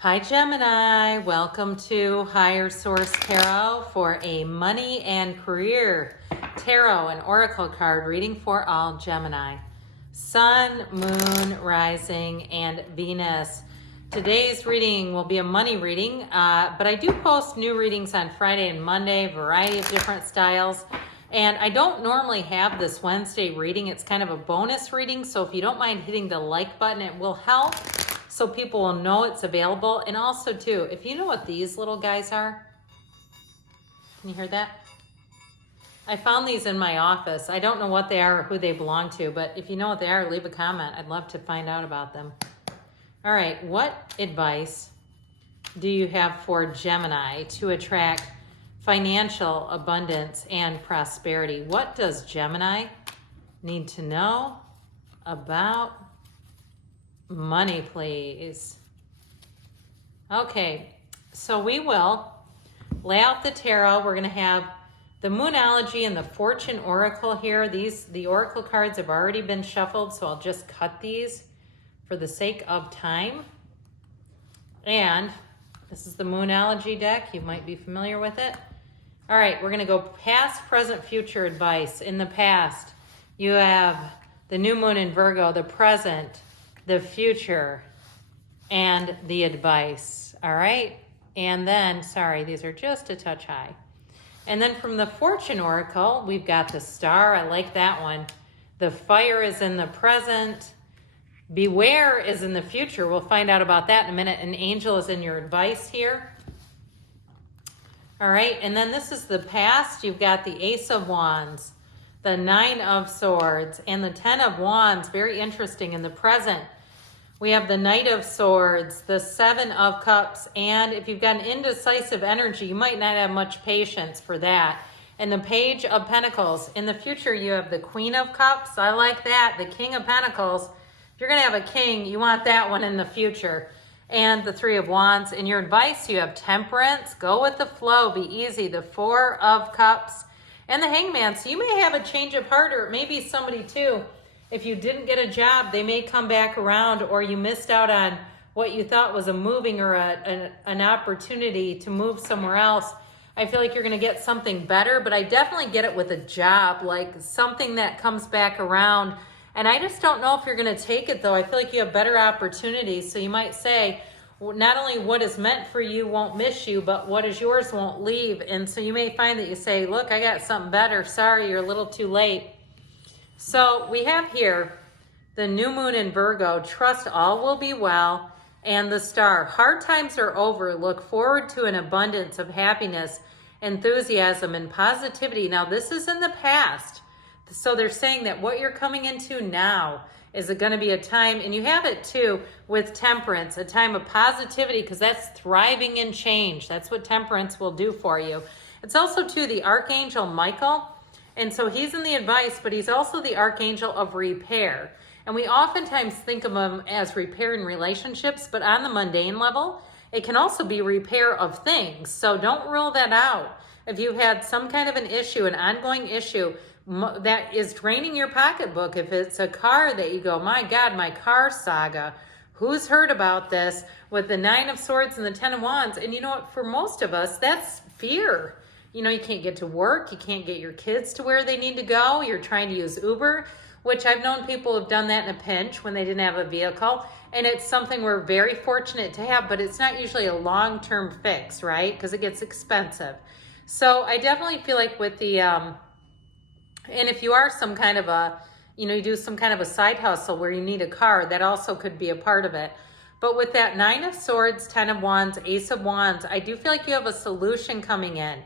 Hi Gemini, welcome to Higher Source Tarot for a money and career tarot and oracle card reading for all Gemini. Sun, Moon, Rising, and Venus. Today's reading will be a money reading, but I do post new readings on Friday and Monday, a variety of different styles. And I don't normally have this Wednesday reading. It's kind of a bonus reading, so if you don't mind hitting the like button, it will help, so people will know it's available. And also too, if you know what these little guys are, can you hear that? I found these in my office. I don't know what they are or who they belong to, but if you know what they are, leave a comment. I'd love to find out about them. All right, what advice do you have for Gemini to attract financial abundance and prosperity? What does Gemini need to know about money, please? Okay, so we will lay out the tarot. We're going to have the Moonology and the Fortune Oracle here. The Oracle cards have already been shuffled, so I'll just cut these for the sake of time. And this is the Moonology deck. You might be familiar with it. All right, we're going to go past, present, future advice. In the past, you have the new moon in Virgo, the present, the future, and the advice. All right? And then, sorry, these are just a touch high. And then from the Fortune Oracle, we've got the Star. I like that one. The Fire is in the present. Beware is in the future. We'll find out about that in a minute. An Angel is in your advice here. All right, and then this is the past. You've got the Ace of Wands, the Nine of Swords, and the Ten of Wands. Very interesting. In the present, we have the Knight of Swords, the Seven of Cups, and if you've got an indecisive energy, you might not have much patience for that. And the Page of Pentacles. In the future, you have the Queen of Cups. I like that. The King of Pentacles. If you're going to have a king, you want that one in the future. And the Three of Wands. In your advice, you have Temperance. Go with the flow. Be easy. The Four of Cups. And the Hangman. So you may have a change of heart, or maybe somebody too. If you didn't get a job, they may come back around, or you missed out on what you thought was a moving or an opportunity to move somewhere else. I feel like you're going to get something better, but I definitely get it with a job, like something that comes back around. And I just don't know if you're going to take it, though. I feel like you have better opportunities. So you might say, not only what is meant for you won't miss you, but what is yours won't leave. And so you may find that you say, look, I got something better. Sorry, you're a little too late. So we have here the new moon in Virgo. Trust all will be well. And the Star. Hard times are over. Look forward to an abundance of happiness, enthusiasm, and positivity. Now, this is in the past. So they're saying that what you're coming into now is going to be a time, and you have it too with Temperance, a time of positivity, because that's thriving in change. That's what Temperance will do for you. It's also too the Archangel Michael, and so he's in the advice, but he's also the Archangel of repair. And we oftentimes think of him as repair in relationships, but on the mundane level, it can also be repair of things. So don't rule that out. If you had some kind of an issue, an ongoing issue, that is draining your pocketbook, if it's a car that you go, my God, my car saga, who's heard about this, with the Nine of Swords and the Ten of Wands? And you know what, for most of us, that's fear. You know, you can't get to work, you can't get your kids to where they need to go, you're trying to use Uber, which I've known people have done that in a pinch when they didn't have a vehicle, and it's something we're very fortunate to have, but it's not usually a long-term fix, right? Because it gets expensive. So I definitely feel like with the and if you are some kind of a, you do some kind of a side hustle where you need a car, that also could be a part of it. But with that Nine of Swords, Ten of Wands, Ace of Wands, I do feel like you have a solution coming in.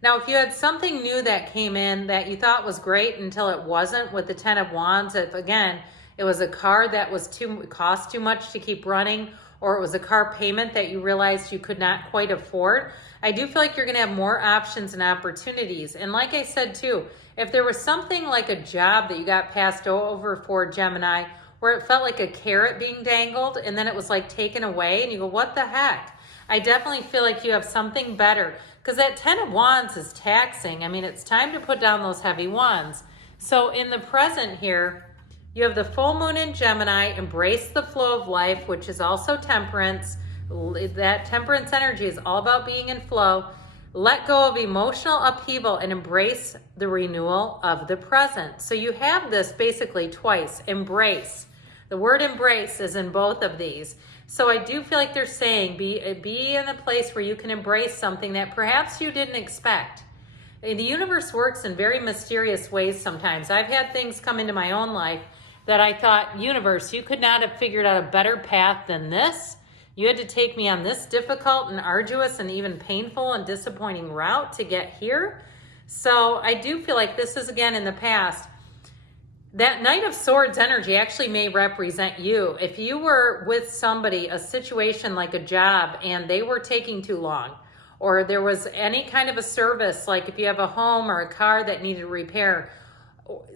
Now, if you had something new that came in that you thought was great until it wasn't, with the Ten of Wands, if again, it was a car that was cost too much to keep running, or it was a car payment that you realized you could not quite afford, I do feel like you're going to have more options and opportunities. And like I said too, if there was something like a job that you got passed over for, Gemini, where it felt like a carrot being dangled and then it was like taken away and you go, what the heck? I definitely feel like you have something better, because that Ten of Wands is taxing. I mean, it's time to put down those heavy wands. So in the present here, You have the full moon in Gemini, embrace the flow of life, which is also temperance. That temperance energy is all about being in flow. Let go of emotional upheaval and embrace the renewal of the present. So you have this basically twice, embrace. The word embrace is in both of these. So I do feel like they're saying be in a place where you can embrace something that perhaps you didn't expect. The universe works in very mysterious ways sometimes. I've had things come into my own life that I thought, universe, you could not have figured out a better path than this. You had to take me on this difficult and arduous and even painful and disappointing route to get here. So I do feel like this is, again, in the past. That Knight of Swords energy actually may represent you. If you were with somebody, a situation like a job, and they were taking too long, or there was any kind of a service, like if you have a home or a car that needed repair,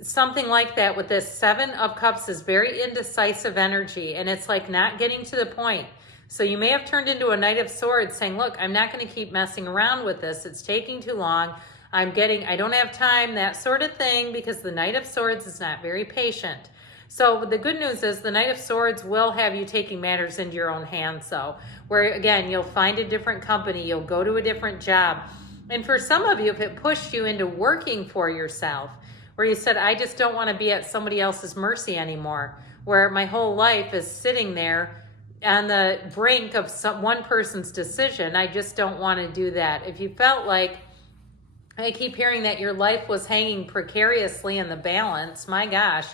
something like that, with this Seven of Cups is very indecisive energy, and it's like not getting to the point. So you may have turned into a Knight of Swords saying, look, I'm not going to keep messing around with this. It's taking too long. I don't have time, that sort of thing, because the Knight of Swords is not very patient. So the good news is the Knight of Swords will have you taking matters into your own hands, though, where, again, you'll find a different company, you'll go to a different job. And for some of you, if it pushed you into working for yourself, where you said, I just don't want to be at somebody else's mercy anymore, where my whole life is sitting there on the brink of one person's decision, I just don't want to do that. If you felt like, I keep hearing that your life was hanging precariously in the balance, my gosh.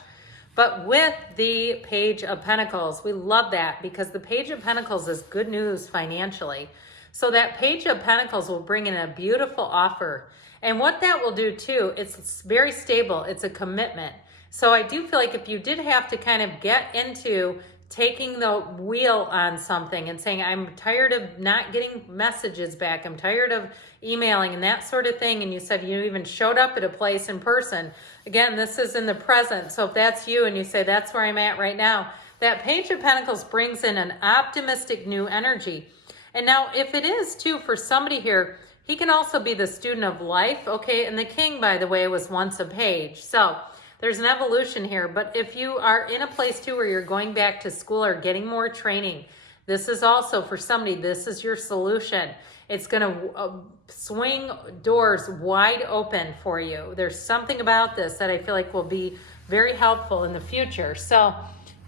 But with the Page of Pentacles, we love that, because the Page of Pentacles is good news financially. So that Page of Pentacles will bring in a beautiful offer. And what that will do too, it's very stable. It's a commitment. So I do feel like if you did have to kind of get into taking the wheel on something and saying, I'm tired of not getting messages back, I'm tired of emailing and that sort of thing, and you said you even showed up at a place in person. Again, this is in the present. So if that's you and you say, that's where I'm at right now, that Page of Pentacles brings in an optimistic new energy. And now if it is too, for somebody here, he can also be the student of life. Okay, and the King, by the way, was once a page. So there's an evolution here. But if you are in a place too where you're going back to school or getting more training, this is also for somebody, this is your solution. It's going to swing doors wide open for you. There's something about this that I feel like will be very helpful in the future. So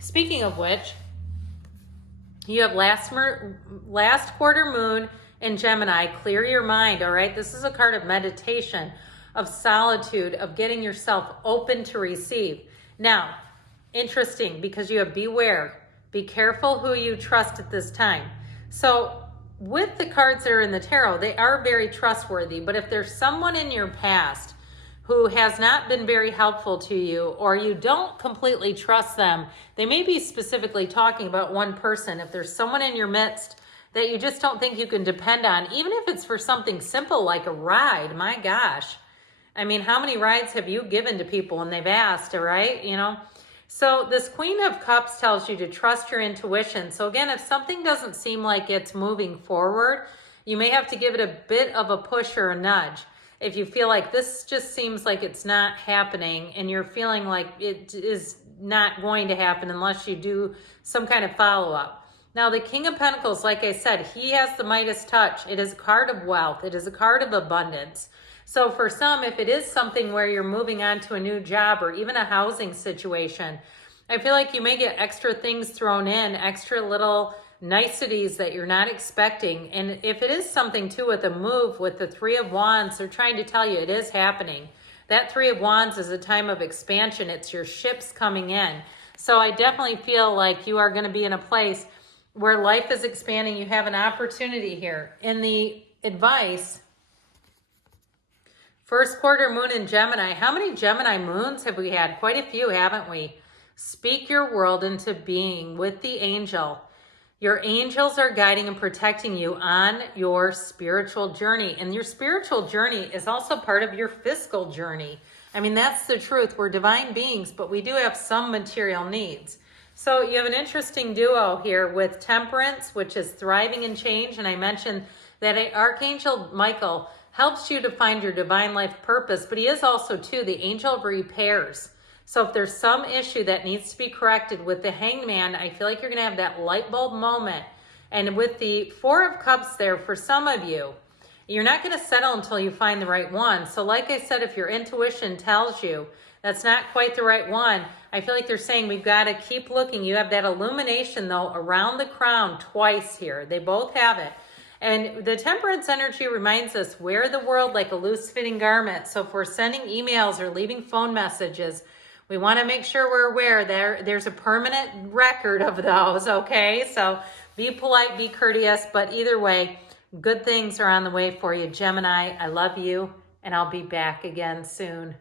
speaking of which, you have last quarter moon in Gemini. Clear your mind, all right? This is a card of meditation, of solitude, of getting yourself open to receive. Now, interesting, because you have beware. Be careful who you trust at this time. So with the cards that are in the tarot, they are very trustworthy. But if there's someone in your past who has not been very helpful to you, or you don't completely trust them, they may be specifically talking about one person. If there's someone in your midst that you just don't think you can depend on, even if it's for something simple like a ride, my gosh. I mean, how many rides have you given to people when they've asked, all right? You know, so this Queen of Cups tells you to trust your intuition. So again, if something doesn't seem like it's moving forward, you may have to give it a bit of a push or a nudge. If you feel like this just seems like it's not happening and you're feeling like it is not going to happen unless you do some kind of follow-up. Now, the King of Pentacles, like I said, he has the Midas touch. It is a card of wealth. It is a card of abundance. So for some, if it is something where you're moving on to a new job or even a housing situation, I feel like you may get extra things thrown in, extra little niceties that you're not expecting. And if it is something too with a move, with the Three of Wands, they're trying to tell you it is happening. That Three of Wands is a time of expansion. It's your ships coming in. So I definitely feel like you are going to be in a place where life is expanding. You have an opportunity here. In the advice, first quarter moon in Gemini. How many Gemini moons have we had? Quite a few, haven't we? Speak your world into being with the angel. Your angels are guiding and protecting you on your spiritual journey. And your spiritual journey is also part of your physical journey. I mean, that's the truth. We're divine beings, but we do have some material needs. So you have an interesting duo here with Temperance, which is thriving in change. And I mentioned that Archangel Michael helps you to find your divine life purpose, but he is also, too, the angel of repairs. So if there's some issue that needs to be corrected with the Hanged Man, I feel like you're going to have that light bulb moment And with the Four of Cups there, for some of you, you're not going to settle until you find the right one. So like I said, if your intuition tells you that's not quite the right one, I feel like they're saying we've got to keep looking. You have that illumination though around the crown twice here. They both have it. And the Temperance energy reminds us, wear the world like a loose-fitting garment. So if we're sending emails or leaving phone messages, we want to make sure we're aware there's a permanent record of those, okay? So be polite, be courteous, but either way, good things are on the way for you. Gemini, I love you, and I'll be back again soon.